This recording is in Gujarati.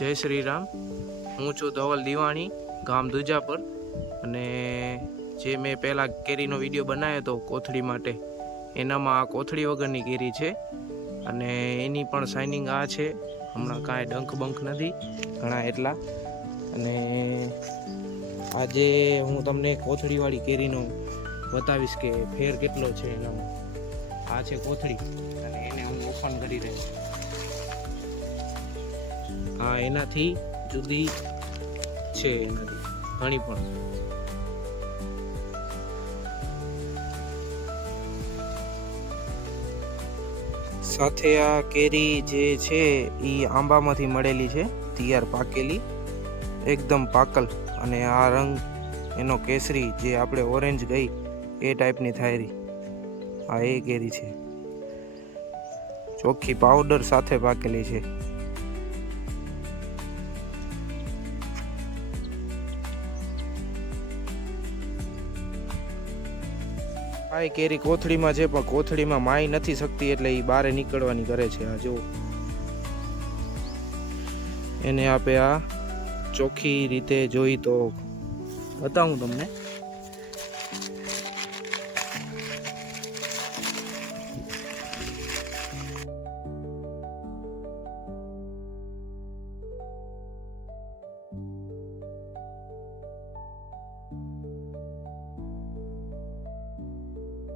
જય શ્રી રામ. હું છું ધવલ દિવાણી, ગામ દુજાપર. અને જે મેં પહેલાં કેરીનો વિડીયો બનાવ્યો હતો કોથળી માટે, એનામાં આ કોથળી વગરની કેરી છે અને એની પણ શાઇનિંગ આ છે. હમણાં કાંઈ ડંખ બંખ નથી ઘણા એટલા. અને આજે હું તમને કોથળીવાળી કેરીનો બતાવીશ કે ફેર કેટલો છે એનામાં. આ છે કોથળી અને એને હું ઓપન કરી રહ્યો છું. આ એનાથી જુદી છે, એનાથી ઘણી પણ. સાથે આ કેરી જે છે એ આંબામાંથી મળેલી છે, તૈયાર પાકેલી, એકદમ પાકલ. અને આ રંગ એનો કેસરી, જે આપણે ઓરેન્જ ગઈ એ ટાઈપની થાયરી. આ એ કેરી છે, ચોખ્ખી પાવડર સાથે પાકેલી છે. આ કેરી કોથળીમાં છે, પણ કોથળીમાં માઈ નથી શકતી એટલે એ બહાર નીકળવાની કરે છે. આ જો એને આપે આ ચોખ્ખી રીતે જોઈ તો બતાવું તમને.